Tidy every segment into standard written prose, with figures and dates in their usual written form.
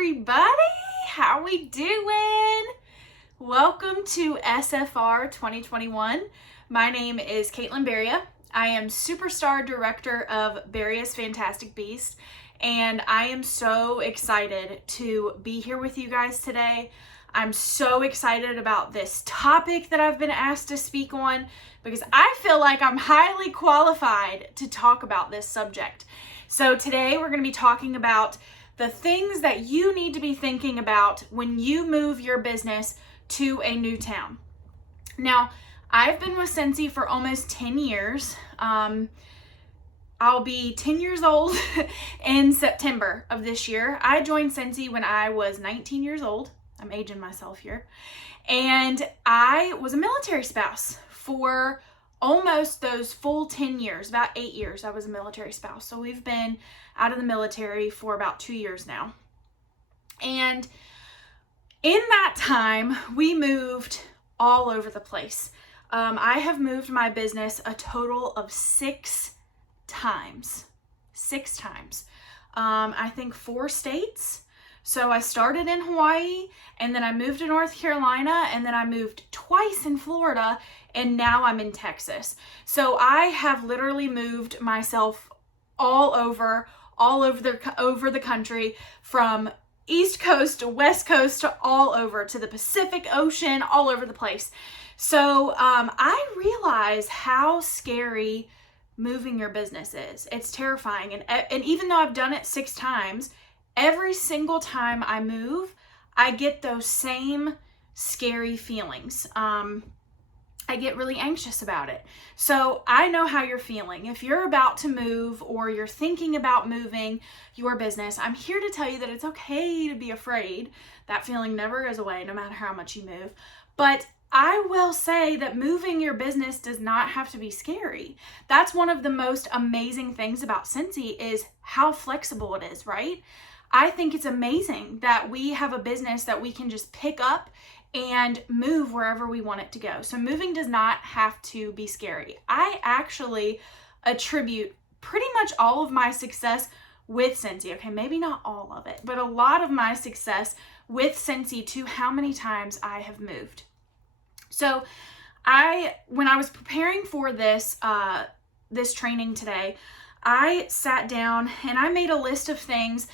everybody. How we doing? Welcome to SFR 2021. My name is Caitlin Beria. I am Superstar Director of Beria's Fantastic Beast, and I am so excited to be here with you guys today. I'm so excited about this topic that I've been asked to speak on because I feel like I'm highly qualified to talk about this subject. So today we're going to be talking about the things that you need to be thinking about when you move your business to a new town. Now, I've been with Scentsy for almost 10 years. I'll be 10 years old in September of this year. I joined Scentsy when I was 19 years old. I'm aging myself here. And I was a military spouse for almost those full 10 years, about 8 years. I was a military spouse. So we've been out of the military for about 2 years now. And in that time, we moved all over the place. I have moved my business a total of 6 times. 6 times. I think 4 states. So I started in Hawaii, and then I moved to North Carolina, and then I moved twice in Florida, and now I'm in Texas. So I have literally moved myself all over the country, from East Coast to West Coast to all over to the Pacific Ocean, all over the place. So I realize how scary moving your business is. It's terrifying. And even though I've done it 6 times, every single time I move, I get those same scary feelings. I get really anxious about it. So I know how you're feeling. If you're about to move or you're thinking about moving your business, I'm here to tell you that it's okay to be afraid. That feeling never goes away, no matter how much you move. But I will say that moving your business does not have to be scary. That's one of the most amazing things about Scentsy is how flexible it is, right? I think it's amazing that we have a business that we can just pick up and move wherever we want it to go. So moving does not have to be scary. I actually attribute pretty much all of my success with Scentsy. Okay, maybe not all of it, but a lot of my success with Scentsy to how many times I have moved. So when I was preparing for this training today, I sat down and I made a list of things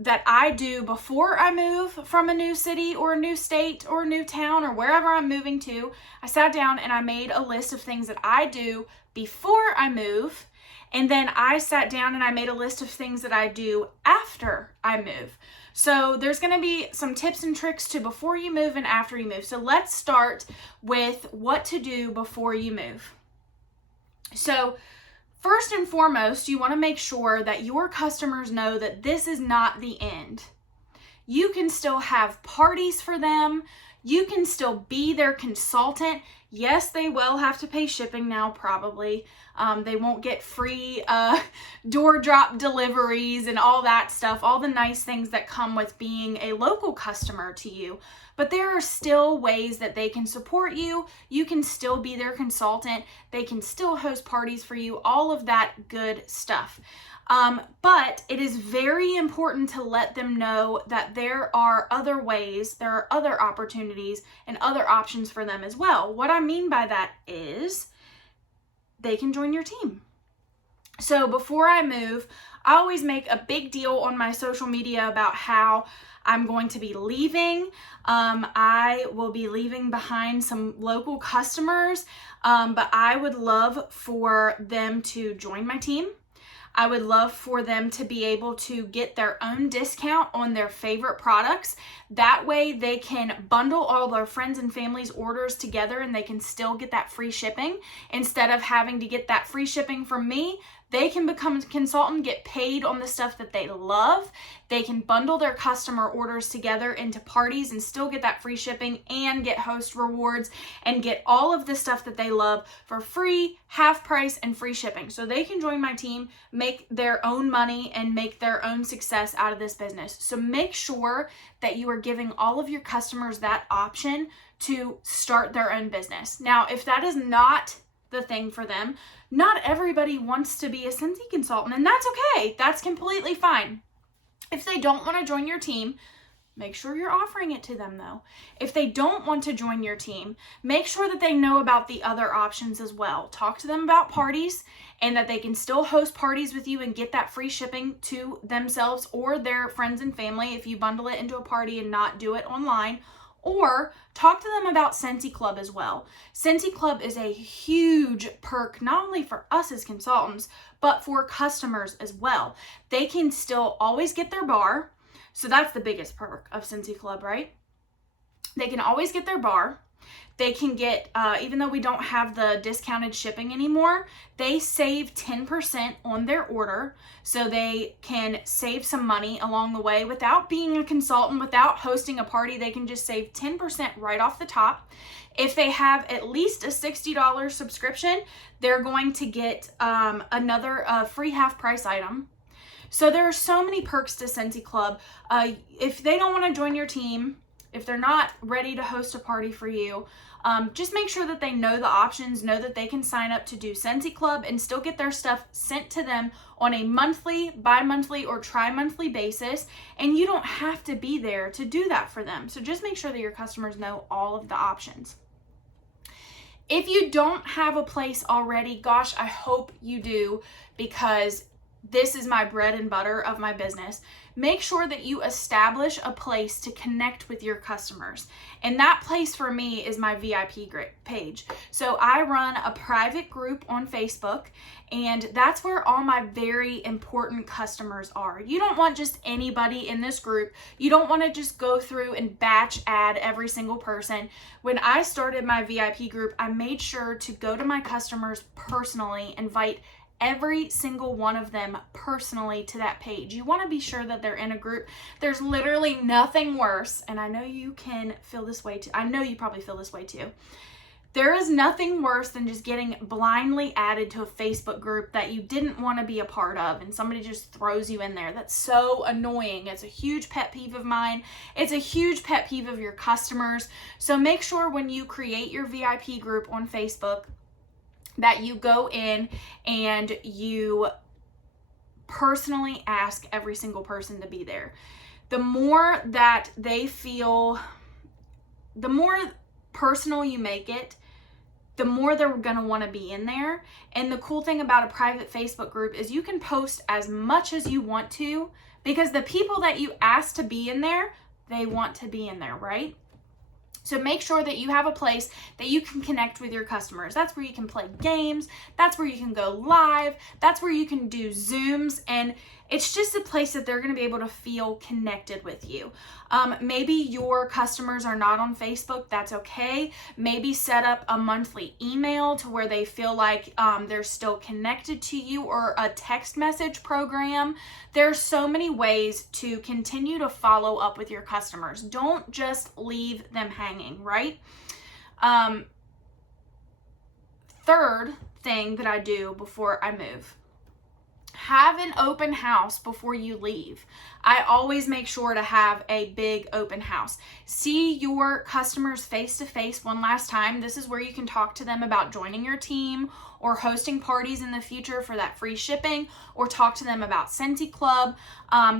that I do before I move from a new city or a new state or a new town or wherever I'm moving to. I sat down and I made a list of things that I do before I move. And then I sat down and I made a list of things that I do after I move. So there's going to be some tips and tricks to before you move and after you move. So let's start with what to do before you move. So first and foremost, you want to make sure that your customers know that this is not the end. You can still have parties for them. You can still be their consultant. Yes, they will have to pay shipping now, probably. They won't get free door drop deliveries and all that stuff, all the nice things that come with being a local customer to you. But there are still ways that they can support you. You can still be their consultant. They can still host parties for you, all of that good stuff. But it is very important to let them know that there are other ways, there are other opportunities and other options for them as well. What I mean by that is they can join your team. So before I move, I always make a big deal on my social media about how I'm going to be leaving. I will be leaving behind some local customers, but I would love for them to join my team. I would love for them to be able to get their own discount on their favorite products. That way they can bundle all their friends and family's orders together and they can still get that free shipping. Instead of having to get that free shipping from me, they can become a consultant, get paid on the stuff that they love. They can bundle their customer orders together into parties and still get that free shipping and get host rewards and get all of the stuff that they love for free, half price, and free shipping. So they can join my team, make their own money, and make their own success out of this business. So make sure that you are giving all of your customers that option to start their own business. Now, if that is not the thing for them, not everybody wants to be a Scentsy consultant, and that's okay. That's completely fine. If they don't want to join your team, Make sure you're offering it to them though. If they don't want to join your team, make sure that they know about the other options as well. Talk to them about parties and that they can still host parties with you and get that free shipping to themselves or their friends and family if you bundle it into a party and not do it online. Or talk to them about Scentsy Club as well. Scentsy Club is a huge perk, not only for us as consultants, but for customers as well. They can still always get their bar. So that's the biggest perk of Scentsy Club, right? They can always get their bar. They can get, even though we don't have the discounted shipping anymore, they save 10% on their order. So they can save some money along the way without being a consultant, without hosting a party. They can just save 10% right off the top. If they have at least a $60 subscription, they're going to get another free half price item. So there are so many perks to Scentsy Club. If they don't want to join your team, if they're not ready to host a party for you, just make sure that they know the options, know that they can sign up to do Scentsy Club and still get their stuff sent to them on a monthly, bi-monthly, or tri-monthly basis. And you don't have to be there to do that for them. So just make sure that your customers know all of the options. If you don't have a place already, gosh, I hope you do, because this is my bread and butter of my business. Make sure that you establish a place to connect with your customers. And that place for me is my VIP page. So I run a private group on Facebook, and that's where all my very important customers are. You don't want just anybody in this group. You don't want to just go through and batch add every single person. When I started my VIP group, I made sure to go to my customers personally, invite every single one of them personally to that page. You want to be sure that they're in a group. There's literally nothing worse, and I know you can feel this way too. I know you probably feel this way too. There is nothing worse than just getting blindly added to a Facebook group that you didn't want to be a part of, and somebody just throws you in there. That's so annoying. It's a huge pet peeve of mine. It's a huge pet peeve of your customers. So make sure when you create your VIP group on Facebook that you go in and you personally ask every single person to be there. The more that they feel, the more personal you make it, the more they're gonna wanna be in there. And the cool thing about a private Facebook group is you can post as much as you want to, because the people that you ask to be in there, they want to be in there, right? So make sure that you have a place that you can connect with your customers. That's where you can play games. That's where you can go live. That's where you can do Zooms. And it's just a place that they're going to be able to feel connected with you. Maybe your customers are not on Facebook. That's okay. Maybe set up a monthly email to where they feel like they're still connected to you, or a text message program. There's so many ways to continue to follow up with your customers. Don't just leave them hanging, right? Third thing that I do before I move: have an open house before you leave. I always make sure to have a big open house. See your customers face to face one last time. This is where you can talk to them about joining your team or hosting parties in the future for that free shipping, or talk to them about Scentsy Club.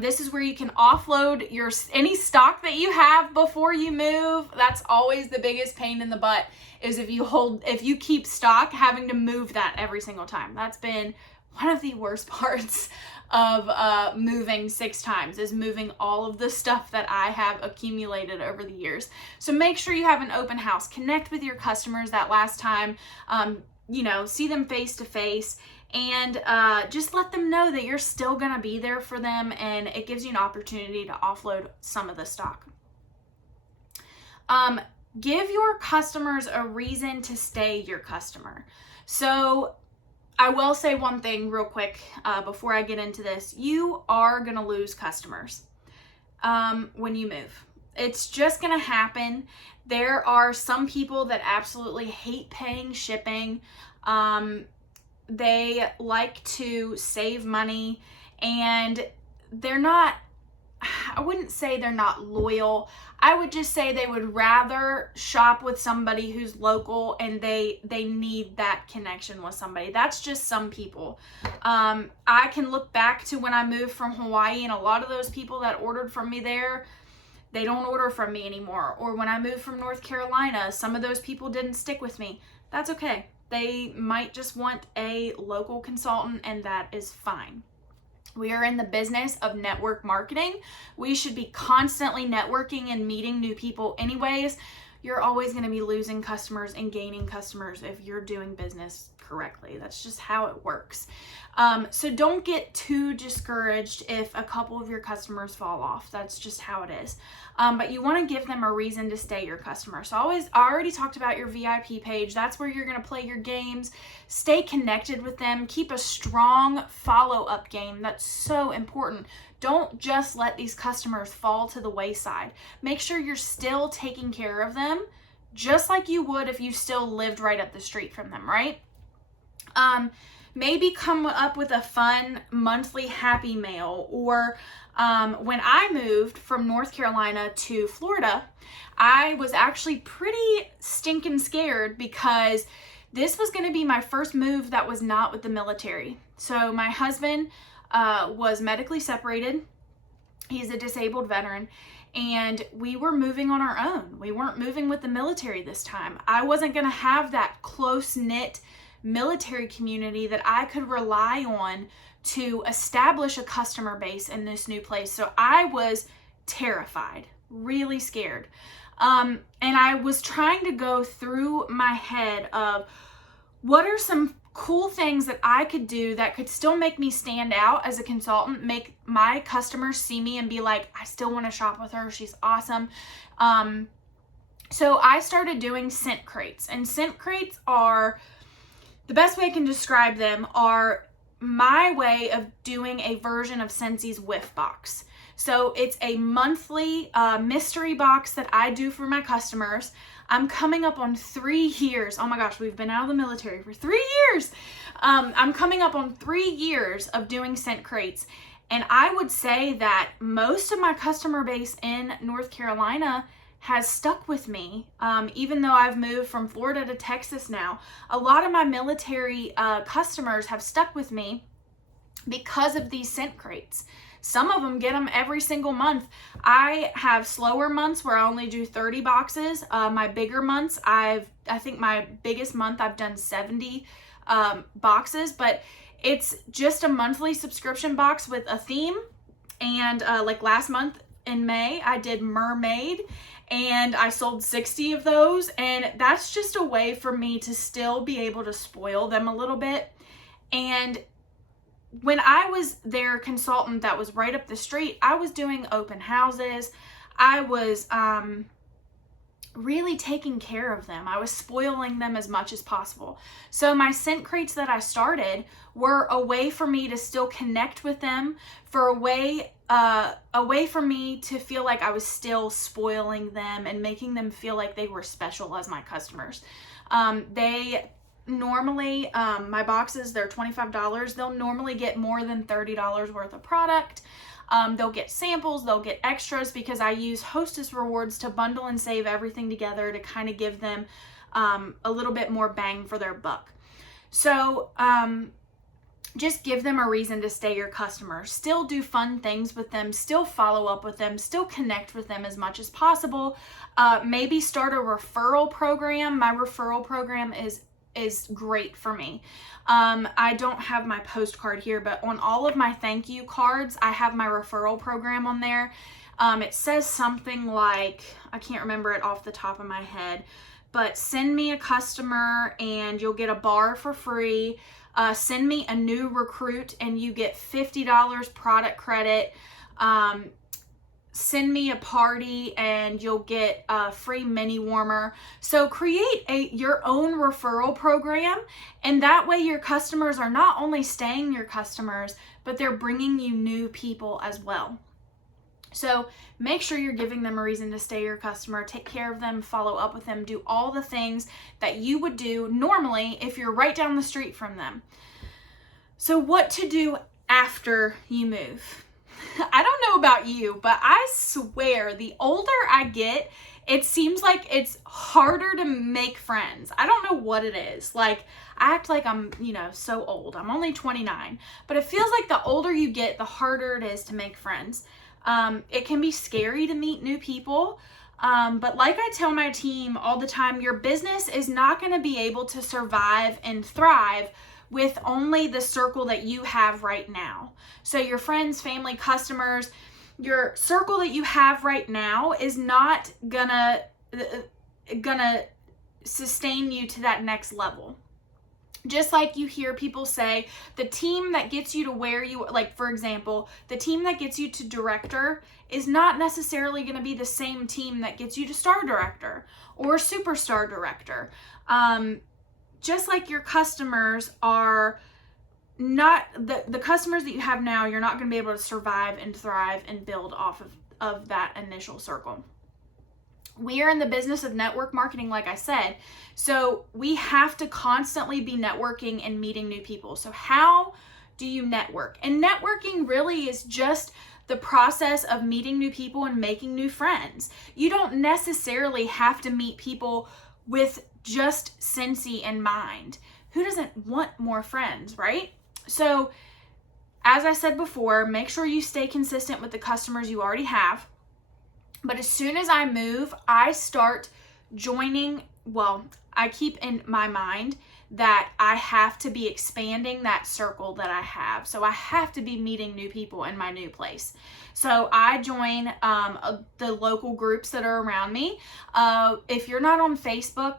This is where you can offload any stock that you have before you move. That's always the biggest pain in the butt, is if you keep stock, having to move that every single time. That's been one of the worst parts of moving 6 times, is moving all of the stuff that I have accumulated over the years. So make sure you have an open house. Connect with your customers that last time. See them face to face, and just let them know that you're still going to be there for them, and it gives you an opportunity to offload some of the stock. Give your customers a reason to stay your customer. So I will say one thing real quick before I get into this. You are going to lose customers when you move. It's just going to happen. There are some people that absolutely hate paying shipping. They like to save money, and they're not, I wouldn't say they're not loyal. I would just say they would rather shop with somebody who's local, and they need that connection with somebody. That's just some people. I can look back to when I moved from Hawaii, and a lot of those people that ordered from me there, they don't order from me anymore. Or when I moved from North Carolina, some of those people didn't stick with me. That's okay. They might just want a local consultant, and that is fine. We are in the business of network marketing. We should be constantly networking and meeting new people anyways. You're always going to be losing customers and gaining customers if you're doing business correctly. That's just how it works. So don't get too discouraged if a couple of your customers fall off. That's just how it is. But you want to give them a reason to stay your customer. So I already talked about your VIP page. That's where you're going to play your games. Stay connected with them. Keep a strong follow-up game. That's so important. Don't just let these customers fall to the wayside. Make sure you're still taking care of them just like you would if you still lived right up the street from them, right? Maybe come up with a fun monthly happy mail. Or when I moved from North Carolina to Florida, I was actually pretty stinking scared because this was going to be my first move that was not with the military. So my husband was medically separated. He's a disabled veteran, and we were moving on our own. We weren't moving with the military this time. I wasn't going to have that close-knit military community that I could rely on to establish a customer base in this new place. So I was terrified, really scared. And I was trying to go through my head of what are some cool things that I could do that could still make me stand out as a consultant, make my customers see me and be like, I still want to shop with her. She's awesome. So I started doing scent crates, and scent crates are, the best way I can describe them, are my way of doing a version of Scentsy's Whiff Box. So it's a monthly mystery box that I do for my customers. I'm coming up on 3 years. Oh my gosh, we've been out of the military for 3 years. I'm coming up on 3 years of doing scent crates. And I would say that most of my customer base in North Carolina has stuck with me, even though I've moved from Florida to Texas now. A lot of my military customers have stuck with me because of these scent crates. Some of them get them every single month. I have slower months where I only do 30 boxes. My bigger months, I think my biggest month I've done 70 boxes, but it's just a monthly subscription box with a theme. And like last month in May, I did mermaid, and I sold 60 of those. And that's just a way for me to still be able to spoil them a little bit. And when I was their consultant that was right up the street, I was doing open houses. I was really taking care of them. I was spoiling them as much as possible. So my scent crates that I started were a way for me to still connect with them, for a way for me to feel like I was still spoiling them and making them feel like they were special as my customers. They normally, my boxes, they're $25. They'll normally get more than $30 worth of product. They'll get samples, they'll get extras, because I use Hostess rewards to bundle and save everything together to kind of give them a little bit more bang for their buck. So just give them a reason to stay your customer. Still do fun things with them, still follow up with them, still connect with them as much as possible. Maybe start a referral program. My referral program is great for me. I don't have my postcard here, but on all of my thank you cards, I have my referral program on there. It says something like, I can't remember it off the top of my head, but send me a customer and you'll get a bar for free. Send me a new recruit and you get $50 product credit. Send me a party and you'll get a free mini warmer. So create your own referral program, and that way your customers are not only staying your customers, but they're bringing you new people as well. So make sure you're giving them a reason to stay your customer, take care of them, follow up with them, do all the things that you would do normally if you're right down the street from them. So what to do after you move? I don't know about you, but I swear the older I get, it seems like it's harder to make friends. I don't know what it is. Like, I act like I'm, so old. I'm only 29, but it feels like the older you get, the harder it is to make friends. It can be scary to meet new people. But like I tell my team all the time, your business is not going to be able to survive and thrive with only the circle that you have right now. So your friends, family, customers, your circle that you have right now is not gonna sustain you to that next level. Just like you hear people say, the team that gets you to where you, like for example, the team that gets you to director is not necessarily going to be the same team that gets you to star director or superstar director. Just like your customers are not, the customers that you have now, you're not going to be able to survive and thrive and build off of that initial circle. We are in the business of network marketing, like I said, so we have to constantly be networking and meeting new people. So how do you network? And networking really is just the process of meeting new people and making new friends. You don't necessarily have to meet people with just Scentsy in mind. Who doesn't want more friends, right? So as I said before, make sure you stay consistent with the customers you already have. But as soon as I move, I start joining, I keep in my mind that I have to be expanding that circle that I have. So I have to be meeting new people in my new place. So I join the local groups that are around me. If you're not on Facebook,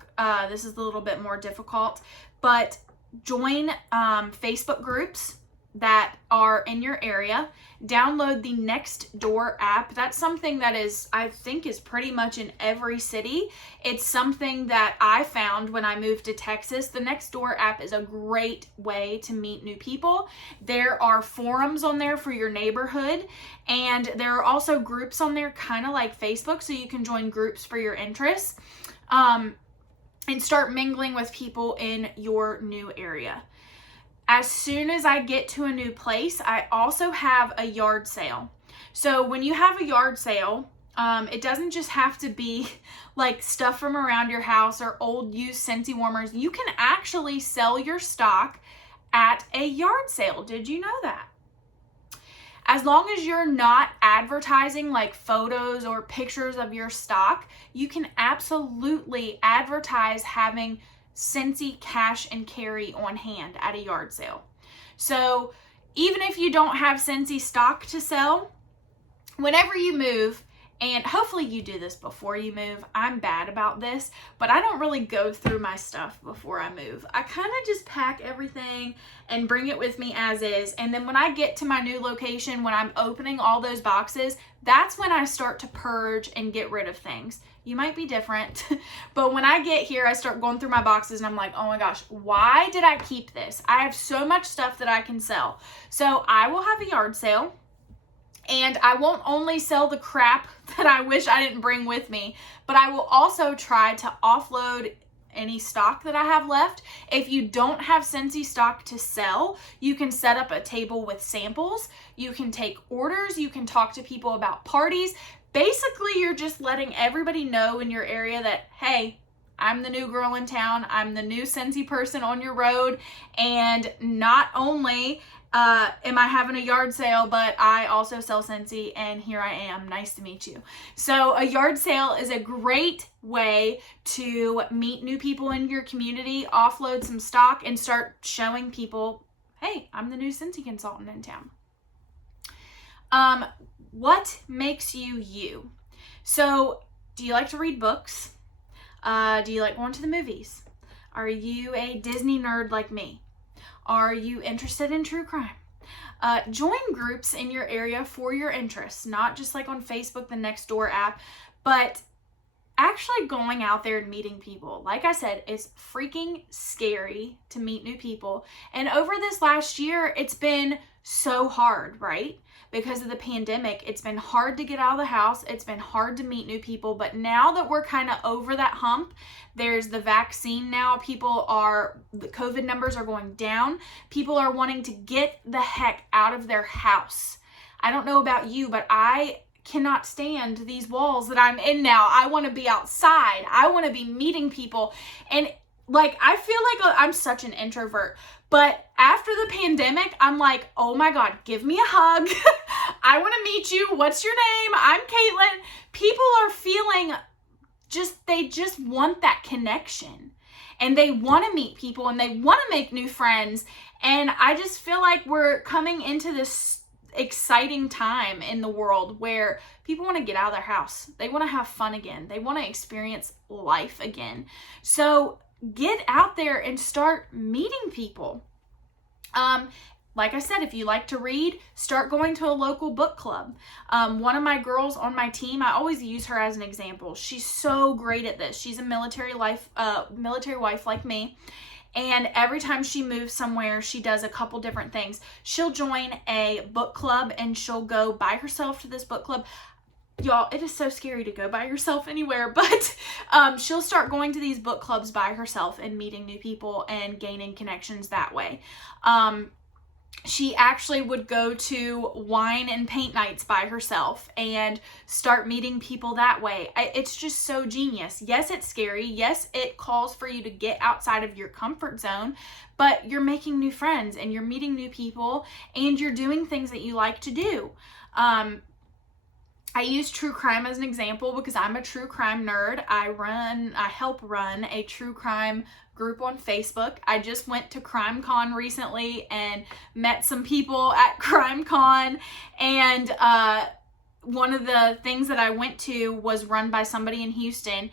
this is a little bit more difficult, but join Facebook groups that are in your area. Download the Nextdoor app. That's something that I think is pretty much in every city. It's something that I found when I moved to Texas. The Nextdoor app is a great way to meet new people. There are forums on there for your neighborhood, and there are also groups on there, kind of like Facebook, so you can join groups for your interests and start mingling with people in your new area. As soon as I get to a new place, I also have a yard sale. So when you have a yard sale, it doesn't just have to be like stuff from around your house or old used Scentsy warmers. You can actually sell your stock at a yard sale. Did you know that? As long as you're not advertising like photos or pictures of your stock, you can absolutely advertise having Scentsy cash and carry on hand at a yard sale. So even if you don't have Scentsy stock to sell, whenever you move, and hopefully you do this before you move. I'm bad about this, but I don't really go through my stuff before I move. I kind of just pack everything and bring it with me as is. And then when I get to my new location, when I'm opening all those boxes, that's when I start to purge and get rid of things. You might be different, but when I get here, I start going through my boxes and I'm like, oh my gosh, why did I keep this? I have so much stuff that I can sell. So I will have a yard sale. And I won't only sell the crap that I wish I didn't bring with me, but I will also try to offload any stock that I have left. If you don't have Scentsy stock to sell, you can set up a table with samples. You can take orders. You can talk to people about parties. Basically, you're just letting everybody know in your area that, hey, I'm the new girl in town. I'm the new Scentsy person on your road. And not only am I having a yard sale, but I also sell Scentsy, and here I am. Nice to meet you. So a yard sale is a great way to meet new people in your community, offload some stock, and start showing people, hey, I'm the new Scentsy consultant in town. What makes you you? So do you like to read books? Do you like going to the movies? Are you a Disney nerd like me? Are you interested in true crime? Join groups in your area for your interests, not just like on Facebook, the Nextdoor app, but actually going out there and meeting people. Like I said, it's freaking scary to meet new people. And over this last year, it's been so hard, right? Because of the pandemic, it's been hard to get out of the house. It's been hard to meet new people. But now that we're kind of over that hump, there's the vaccine now. The COVID numbers are going down. People are wanting to get the heck out of their house. I don't know about you, but I cannot stand these walls that I'm in now. I want to be outside. I want to be meeting people. And I feel like I'm such an introvert. But after the pandemic, I'm like, oh my God, give me a hug. I want to meet you. What's your name? I'm Caitlin. People are feeling they just want that connection, and they want to meet people, and they want to make new friends. And I just feel like we're coming into this exciting time in the world where people want to get out of their house. They want to have fun again. They want to experience life again. So get out there and start meeting people. Like I said, if you like to read, start going to a local book club. One of my girls on my team, I always use her as an example. She's so great at this. She's a military wife like me. And every time she moves somewhere, she does a couple different things. She'll join a book club and she'll go by herself to this book club. Y'all, it is so scary to go by yourself anywhere, but she'll start going to these book clubs by herself and meeting new people and gaining connections that way. She actually would go to wine and paint nights by herself and start meeting people that way. It's just so genius. Yes, it's scary. Yes, it calls for you to get outside of your comfort zone, but you're making new friends and you're meeting new people and you're doing things that you like to do. I use true crime as an example because I'm a true crime nerd. I help run a true crime group on Facebook. I just went to CrimeCon recently and met some people at CrimeCon, and one of the things that I went to was run by somebody in Houston.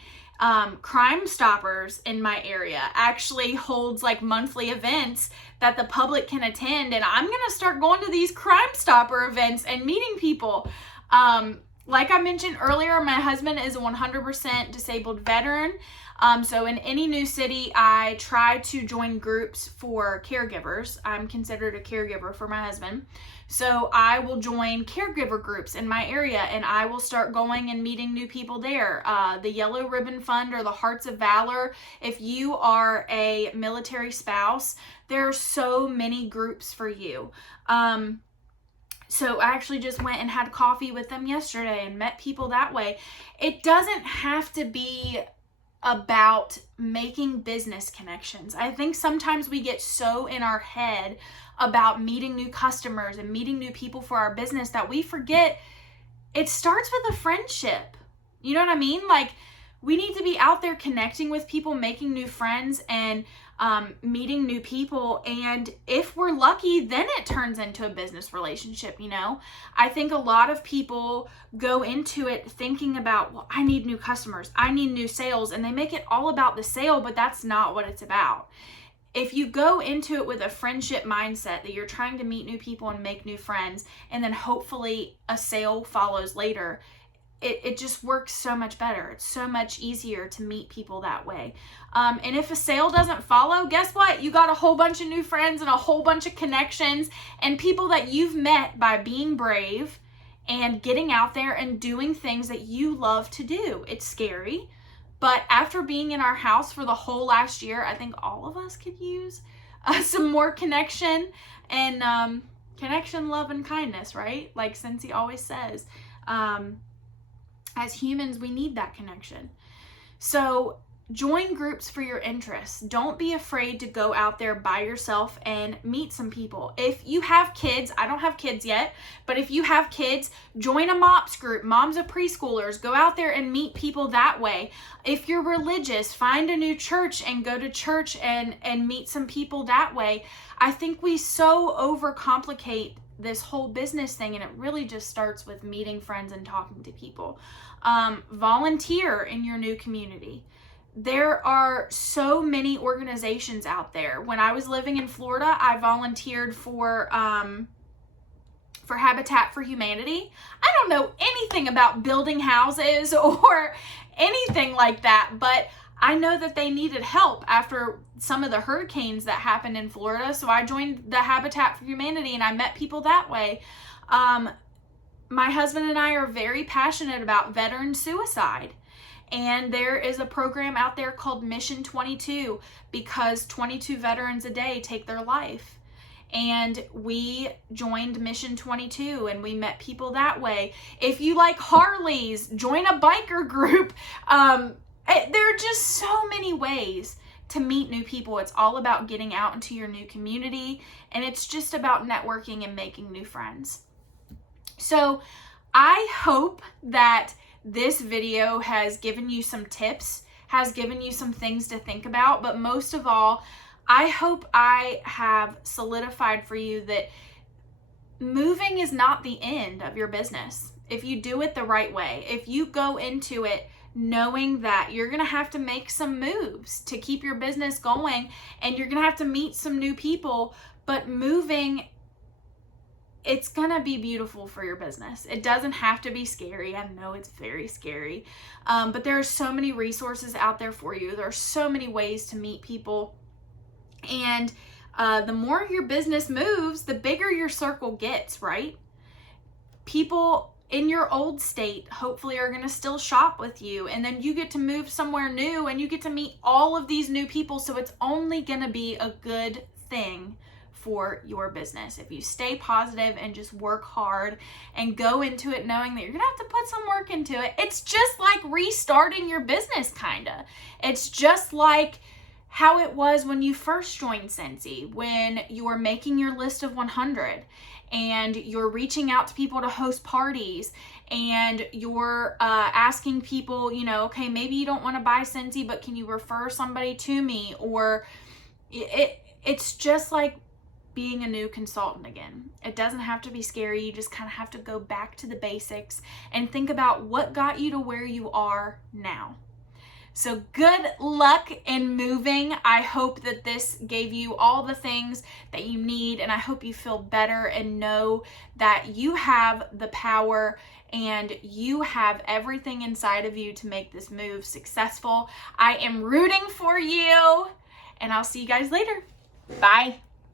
Crime Stoppers in my area actually holds like monthly events that the public can attend, and I'm gonna start going to these Crime Stopper events and meeting people. Like I mentioned earlier, my husband is a 100% disabled veteran. So in any new city, I try to join groups for caregivers. I'm considered a caregiver for my husband. So I will join caregiver groups in my area, and I will start going and meeting new people there. The Yellow Ribbon Fund or the Hearts of Valor. If you are a military spouse, there are so many groups for you. So I actually just went and had coffee with them yesterday and met people that way. It doesn't have to be about making business connections. I think sometimes we get so in our head about meeting new customers and meeting new people for our business that we forget it starts with a friendship. You know what I mean? Like, we need to be out there connecting with people, making new friends, and meeting new people. And if we're lucky, then it turns into a business relationship, you know? I think a lot of people go into it thinking about, well, I need new customers, I need new sales, and they make it all about the sale, but that's not what it's about. If you go into it with a friendship mindset that you're trying to meet new people and make new friends, and then hopefully a sale follows later, it just works so much better. It's so much easier to meet people that way. And if a sale doesn't follow, guess what? You got a whole bunch of new friends and a whole bunch of connections and people that you've met by being brave and getting out there and doing things that you love to do. It's scary, but after being in our house for the whole last year, I think all of us could use some more connection and connection, love, and kindness, right? Like Scentsy always says. As humans, we need that connection. So join groups for your interests. Don't be afraid to go out there by yourself and meet some people. If you have kids, I don't have kids yet, but if you have kids, join a MOPS group, Moms of Preschoolers. Go out there and meet people that way. If you're religious, find a new church and go to church and meet some people that way. I think we so overcomplicate this whole business thing, and it really just starts with meeting friends and talking to people. Volunteer in your new community. There are so many organizations out there. When I was living in Florida, I volunteered for Habitat for Humanity. I don't know anything about building houses or anything like that, but I know that they needed help after some of the hurricanes that happened in Florida. So I joined the Habitat for Humanity and I met people that way. My husband and I are very passionate about veteran suicide. And there is a program out there called Mission 22 because 22 veterans a day take their life. And we joined Mission 22 and we met people that way. If you like Harleys, join a biker group. There are just so many ways to meet new people. It's all about getting out into your new community, and it's just about networking and making new friends. So I hope that this video has given you some tips, has given you some things to think about, but most of all, I hope I have solidified for you that moving is not the end of your business. If you do it the right way, if you go into it knowing that you're going to have to make some moves to keep your business going and you're going to have to meet some new people, but moving, it's going to be beautiful for your business. It doesn't have to be scary. I know it's very scary, but there are so many resources out there for you. There are so many ways to meet people. And the more your business moves, the bigger your circle gets, right? People in your old state hopefully are going to still shop with you, and then you get to move somewhere new and you get to meet all of these new people. So it's only going to be a good thing for your business if you stay positive and just work hard and go into it knowing that you're gonna have to put some work into it. It's just like restarting your business, kinda. It's just like how it was when you first joined Scentsy, when you were making your list of 100 and you're reaching out to people to host parties and you're asking people, you know, okay, maybe you don't want to buy Scentsy, but can you refer somebody to me? Or it's just like being a new consultant again. It doesn't have to be scary. You just kind of have to go back to the basics and think about what got you to where you are now. So good luck in moving. I hope that this gave you all the things that you need, and I hope you feel better and know that you have the power and you have everything inside of you to make this move successful. I am rooting for you, and I'll see you guys later. Bye.